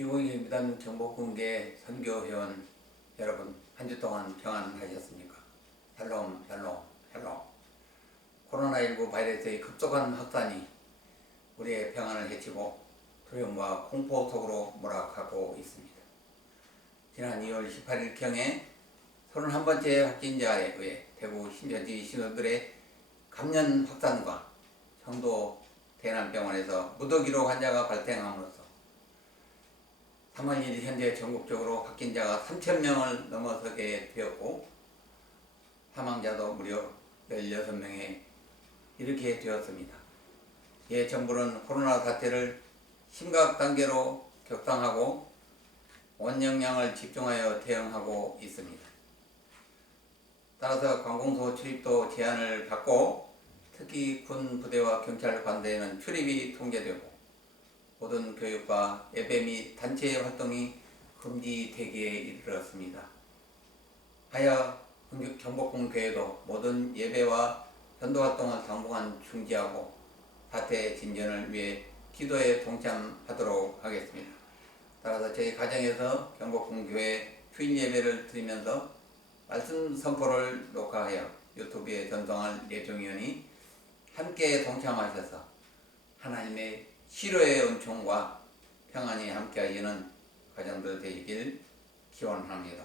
이공일 미단 경복궁계 선교회원 여러분, 한 주 동안 평안하셨습니까? 샬롬 샬롬 샬롬. 코로나19 바이러스의 급속한 확산이 우리의 평안을 해치고 두려움과 공포 속으로 몰아가고 있습니다. 지난 2월 18일경에 31번째 확진자에 의해 대구 신천지 신도들의 감염 확산과 청도 대남병원에서 무더기로 환자가 발생함으로써 3월 1일 현재 전국적으로 확진자가 3,000명을 넘어서게 되었고 사망자도 무려 16명에 이르게 되었습니다. 이에 정부는 코로나 사태를 심각 단계로 격상하고 온 역량을 집중하여 대응하고 있습니다. 따라서 관공서 출입도 제한을 받고 특히 군 부대와 경찰 관대에는 출입이 통제되고 모든 교육과 예배 및 단체 활동이 금지되기에 이르렀습니다. 하여 경복궁 교회도 모든 예배와 전도 활동을 당분간 중지하고 사태 진전을 위해 기도에 동참하도록 하겠습니다. 따라서 저희 가정에서 경복궁 교회 주일 예배를 드리면서 말씀 선포를 녹화하여 유튜브에 전송할 예정이오니 함께 동참하셔서 하나님의 치료의 은총과 평안이 함께하시는 가정들 되시길 기원합니다.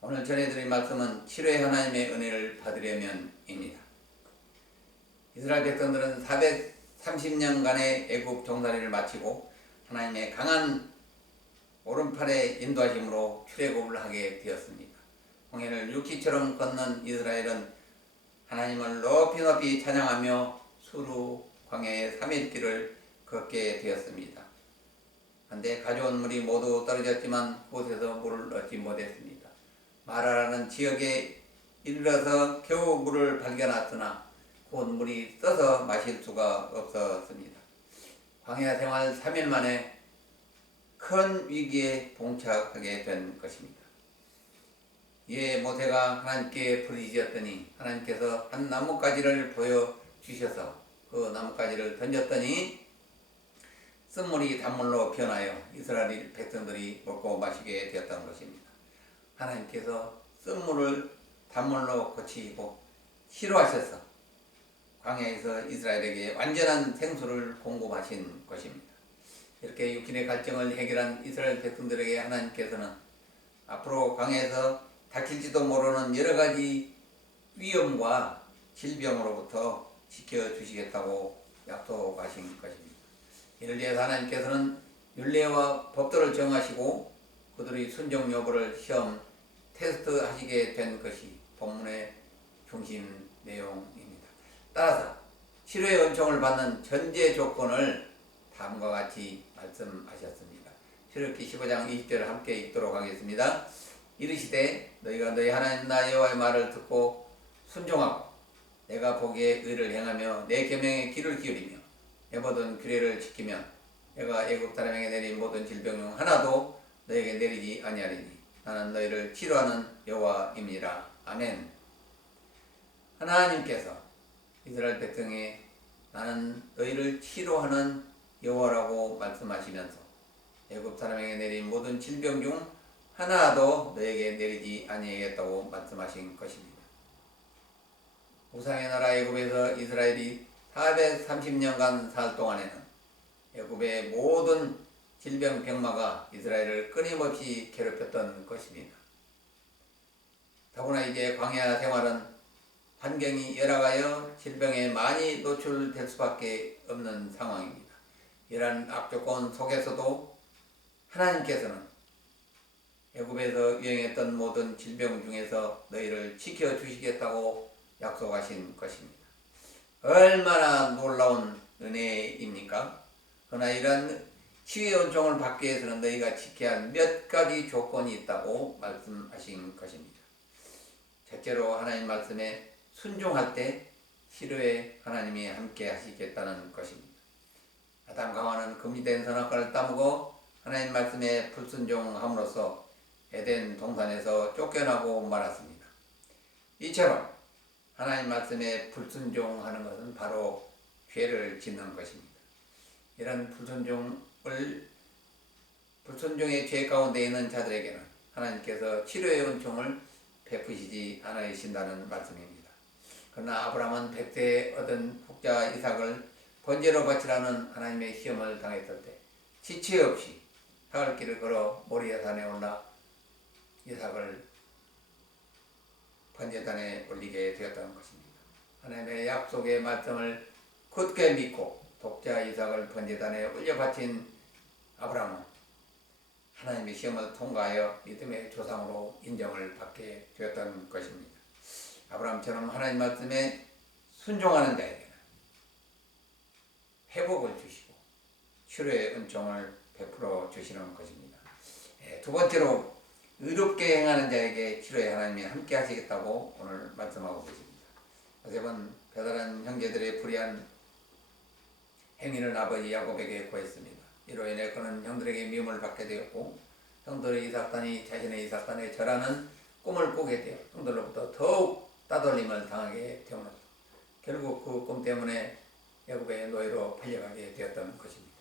오늘 전해드릴 말씀은 치료의 하나님의 은혜를 받으려면입니다. 이스라엘 백성들은 430년간의 애국 종살이를 마치고 하나님의 강한 오른팔의 인도하심으로 출애굽을 하게 되었습니다. 홍해를 육지처럼 건넌 이스라엘은 하나님을 높이 높이 찬양하며 수루 광야의 3일 길을 걷게 되었습니다. 한데 가져온 물이 모두 떨어졌지만 그곳에서 물을 얻지 못했습니다. 마라라는 지역에 이르러서 겨우 물을 발견하였으나 곧 물이 써서 마실 수가 없었습니다. 광야 생활 3일 만에 큰 위기에 봉착하게 된 것입니다. 이에 모세가 하나님께 부르짖었더니 하나님께서 한 나뭇가지를 보여주셔서 그 나뭇가지를 던졌더니 쓴물이 단물로 변하여 이스라엘 백성들이 먹고 마시게 되었다는 것입니다. 하나님께서 쓴물을 단물로 고치시고 치료하셔서 광야에서 이스라엘에게 완전한 생수를 공급하신 것입니다. 이렇게 육신의 갈증을 해결한 이스라엘 백성들에게 하나님께서는 앞으로 광야에서 닥칠지도 모르는 여러 가지 위험과 질병으로부터 지켜주시겠다고 약속하신 것입니다. 이를 위해서 하나님께서는 율례와 법도를 정하시고 그들의 순종 여부를 시험 테스트하시게 된 것이 본문의 중심 내용입니다. 따라서 치료의 은총을 받는 전제 조건을 다음과 같이 말씀하셨습니다. 출애굽기 15장 20절을 함께 읽도록 하겠습니다. 이르시되 너희가 너희 하나님 나 여호와의 말을 듣고 순종하고 내가 보기에 의를 행하며 내 계명에 귀를 기울이며 내 모든 규례를 지키면 내가 애굽 사람에게 내린 모든 질병 중 하나도 너에게 내리지 아니하리니 나는 너희를 치료하는 여호와임이라. 아멘. 하나님께서 이스라엘 백성에 나는 너희를 치료하는 여호와라고 말씀하시면서 애굽 사람에게 내린 모든 질병 중 하나도 너에게 내리지 아니하겠다고 말씀하신 것입니다. 우상의 나라 애굽에서 이스라엘이 430년간 살 동안에는 애굽의 모든 질병 병마가 이스라엘을 끊임없이 괴롭혔던 것입니다. 더구나 이제 광야 생활은 환경이 열악하여 질병에 많이 노출될 수밖에 없는 상황입니다. 이러한 악조건 속에서도 하나님께서는 애굽에서 유행했던 모든 질병 중에서 너희를 지켜주시겠다고 약속하신 것입니다. 얼마나 놀라운 은혜입니까? 그러나 이런 치유의 은총을 받기 위해서는 너희가 지켜야 할 몇 가지 조건이 있다고 말씀하신 것입니다. 첫째로 하나님 말씀에 순종할 때 치료에 하나님이 함께 하시겠다는 것입니다. 아담과 하와는 금지된 선악과를 따먹어 하나님 말씀에 불순종함으로써 에덴 동산에서 쫓겨나고 말았습니다. 이처럼 하나님 말씀에 불순종하는 것은 바로 죄를 짓는 것입니다. 이런 불순종을 불순종의 죄 가운데 있는 자들에게는 하나님께서 치료의 은총을 베푸시지 않으신다는 말씀입니다. 그러나 아브라함은 백세에 얻은 혹자 이삭을 번제로 바치라는 하나님의 시험을 당했을 때 지체 없이 사흘길을 걸어 모리아 산에 올라 이삭을 번제단에 올리게 되었던 것입니다. 하나님의 약속의 말씀을 굳게 믿고 독자 이삭을 번제단에 올려 바친 아브라함은 하나님의 시험을 통과하여 믿음의 조상으로 인정을 받게 되었던 것입니다. 아브라함처럼 하나님 말씀에 순종하는 자에게는 회복을 주시고 치료의 은총을 베풀어 주시는 것입니다. 두 번째로 의롭게 행하는 자에게 치료의 하나님이 함께 하시겠다고 오늘 말씀하고 계십니다. 요셉은 배달한 형제들의 불의한 행위를 아버지 야곱에게 고했습니다. 이로 인해 그는 형들에게 미움을 받게 되었고 형들의 이삭단이 자신의 이삭단에 절하는 꿈을 꾸게 되어 형들로부터 더욱 따돌림을 당하게 되었다. 결국 그 꿈 때문에 애굽의 노예로 팔려가게 되었던 것입니다.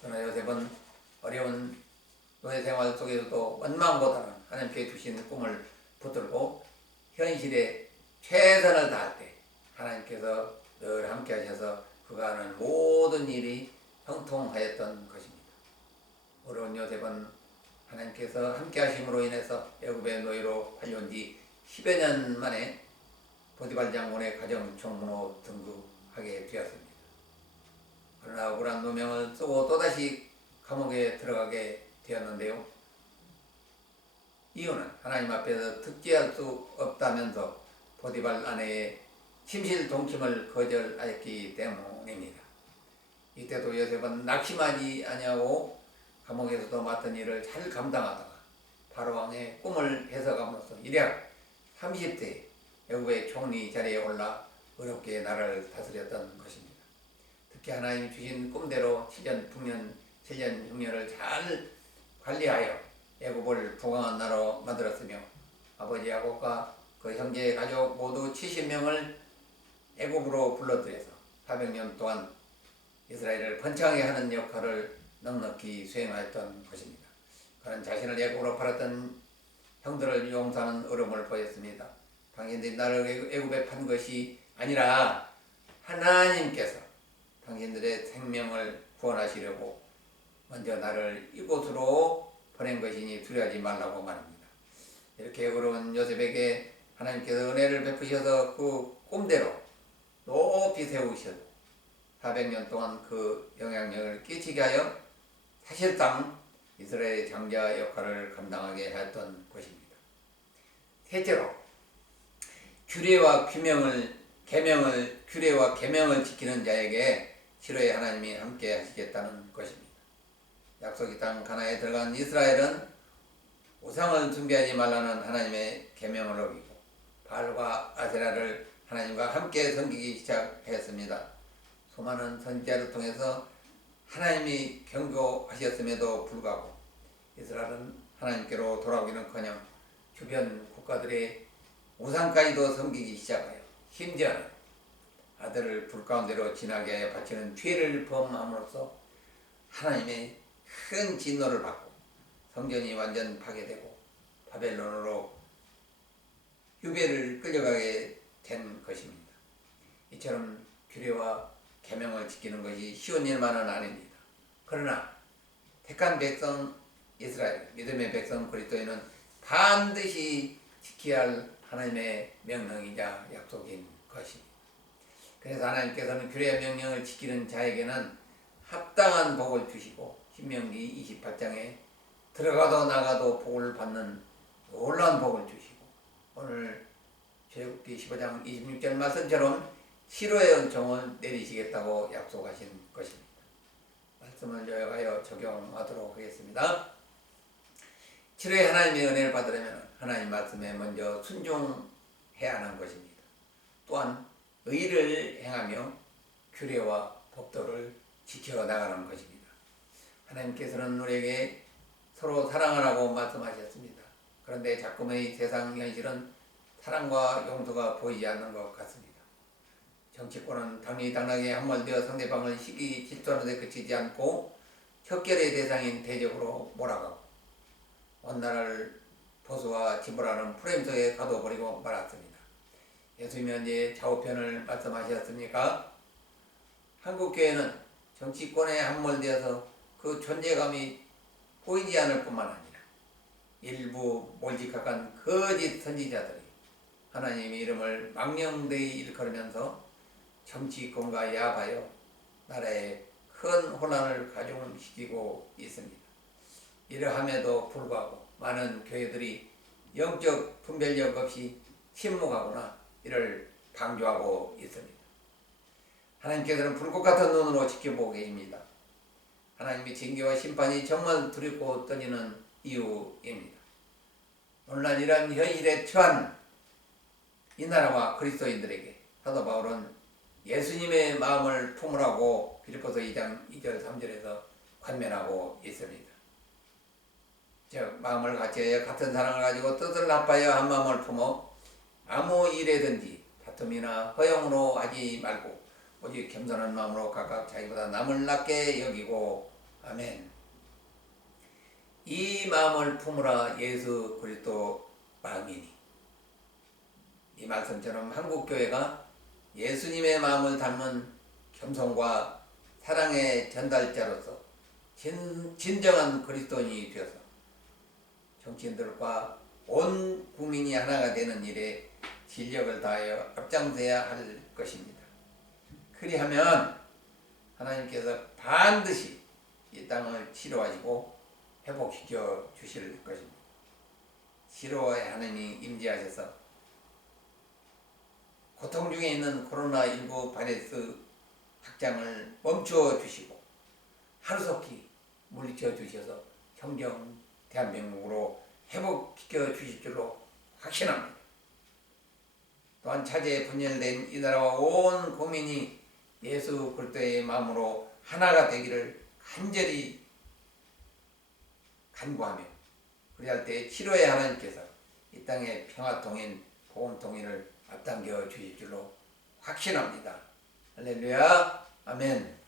그러나 요셉은 어려운 노예 생활 속에서도 원망보다는 하나님께 주신 꿈을 붙들고 현실에 최선을 다할 때 하나님께서 늘 함께 하셔서 그가 하는 모든 일이 형통하였던 것입니다. 어려운 요셉은 하나님께서 함께 하심으로 인해서 애굽의 노예로 팔려온 지 10여 년 만에 보디발 장군의 가정 총무로 등극하게 되었습니다. 그러나 억울한 누명을 쓰고 또다시 감옥에 들어가게 되었는데요. 이유는 하나님 앞에서 득죄할 수 없다면서 보디발 아내의 침실 동침을 거절하였기 때문입니다. 이때도 요셉은 낙심하지 아니하고 감옥에서도 맡은 일을 잘 감당하다가 바로왕의 꿈을 해석함으로써 일약 30대 애굽의 총리 자리에 올라 어렵게 나라를 다스렸던 것입니다. 특히 하나님 주신 꿈대로 7년, 6년, 7년, 6년을 잘 관리하여 애굽을 부강한 나라로 만들었으며 아버지 야곱과 그 형제 가족 모두 70명을 애굽으로 불러들여서 400년 동안 이스라엘을 번창하게 하는 역할을 넉넉히 수행하였던 것입니다. 그는 자신을 애굽으로 팔았던 형들을 용서하는 어려움을 보였습니다. 당신들이 나를 애굽에 판 것이 아니라 하나님께서 당신들의 생명을 구원하시려고 먼저 나를 이곳으로 보낸 것이니 두려워하지 말라고 말합니다. 이렇게 어려운 요셉에게 하나님께서 은혜를 베푸셔서 그 꿈대로 높이 세우셔서 400년 동안 그 영향력을 끼치게 하여 사실상 이스라엘의 장자 역할을 감당하게 하였던 것입니다. 셋째로 규례와 계명을 지키는 자에게 치료의 하나님이 함께 하시겠다는 것입니다. 약속의 땅 가나안에 들어간 이스라엘은 우상을 숭배하지 말라는 하나님의 계명을 어기고 바알과 아세라를 하나님과 함께 섬기기 시작했습니다. 수많은 선지자를 통해서 하나님이 경고하셨음에도 불구하고 이스라엘은 하나님께로 돌아오기는커녕 주변 국가들의 우상까지도 섬기기 시작하여 심지어는 아들을 불 가운데로 지나게 하여 바치는 죄를 범함으로써 하나님의 큰 진노를 받고 성전이 완전 파괴되고 바벨론으로 유배를 끌려가게 된 것입니다. 이처럼 규례와 계명을 지키는 것이 쉬운 일만은 아닙니다. 그러나 택한 백성 이스라엘, 믿음의 백성 그리스도인은 반드시 지켜야 할 하나님의 명령이자 약속인 것입니다. 그래서 하나님께서는 규례의 명령을 지키는 자에게는 합당한 복을 주시고 신명기 28장에 들어가도 나가도 복을 받는 놀라운 복을 주시고 오늘 출애굽기 15장 26절 말씀처럼 치료의 은총을 내리시겠다고 약속하신 것입니다. 말씀을 요약하여 적용하도록 하겠습니다. 치료의 하나님의 은혜를 받으려면 하나님 말씀에 먼저 순종해야 하는 것입니다. 또한 의를 행하며 규례와 법도를 지켜나가는 것입니다. 하나님께서는 우리에게 서로 사랑하라고 말씀하셨습니다. 그런데 자꾸의 세상 현실은 사랑과 용서가 보이지 않는 것 같습니다. 정치권은 당리당락에 함몰되어 상대방을 시기 질투하는 데 그치지 않고 척결의 대상인 대적으로 몰아가고 온 나라를 보수와 지불하는 프레임 속에 가둬버리고 말았습니다. 예수님은 이제 좌우편을 말씀하셨습니까? 한국교회는 정치권에 함몰되어서 그 존재감이 보이지 않을 뿐만 아니라 일부 몰직각한 거짓 선지자들이 하나님의 이름을 망령되이 일컬으면서 정치권과 야합하여 나라에 큰 혼란을 가중시키고 있습니다. 이러함에도 불구하고 많은 교회들이 영적 분별력 없이 침묵하거나 이를 방조하고 있습니다. 하나님께서는 불꽃 같은 눈으로 지켜보고 계십니다. 하나님의 징계와 심판이 정말 두렵고 떨리는 이유입니다. 오늘날 이런 현실에 처한 이 나라와 그리스도인들에게 사도 바울은 예수님의 마음을 품으라고 빌립보서 2장 2절 3절에서 권면하고 있습니다. 즉 마음을 같이하여 같은 사랑을 가지고 뜻을 합하여 한 마음을 품어 아무 일에든지 다툼이나 허용으로 하지 말고 오직 겸손한 마음으로 각각 자기보다 남을 낮게 여기고 아멘. 이 마음을 품으라 예수 그리스도 마음이니. 이 말씀처럼 한국교회가 예수님의 마음을 담은 겸손과 사랑의 전달자로서 진정한 그리스도인이 되어서 정치인들과 온 국민이 하나가 되는 일에 진력을 다하여 앞장서야 할 것입니다. 그리하면 하나님께서 반드시 이 땅을 치료하시고 회복시켜 주실 것입니다. 치료의 하나님이 임재하셔서 고통 중에 있는 코로나19 바이러스 확장을 멈춰 주시고 하루속히 물리쳐 주셔서 평정 대한민국으로 회복시켜 주실 줄로 확신합니다. 또한 차제에 분열된 이 나라와 온 국민이 예수 그리스도의 마음으로 하나가 되기를 간절히 간구하며 그리할 때 치료의 하나님께서 이 땅의 평화통일, 복음통일을 앞당겨 주실 줄로 확신합니다. 할렐루야, 아멘.